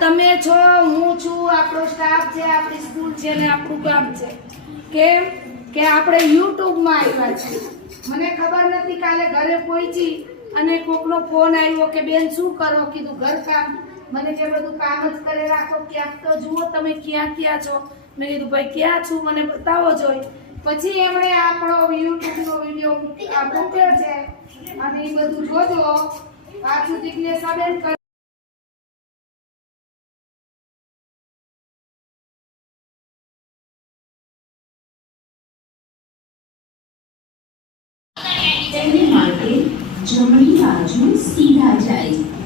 તમે છો, હું છું, આપણો સ્ટાફ છે, આપણી સ્કૂલ છે ને આપણું કામ છે. કેમ કે આપણે યુટ્યુબમાં આવ્યા છીએ. મને ખબર નથી, કાલે ઘરે પહોંચી અને કોકનો ફોન આવ્યો કે બેન શું કરો? કીધું ઘરકામ. મને કે બધું કામ જ કરે રાખો, ક્યાંક તો જુઓ તમે ક્યાં ક્યાં છો. મેં કીધું ભાઈ ક્યાં છું, મને બતાવો જોઈ. પછી એમણે આપણો યુટ્યુબનો વિડીયો મૂક્યો છે અને એ બધું જોજો. પાછું જિજ્ઞાસાબેન તેને માટે જમણી બાજુ સીધા જાય.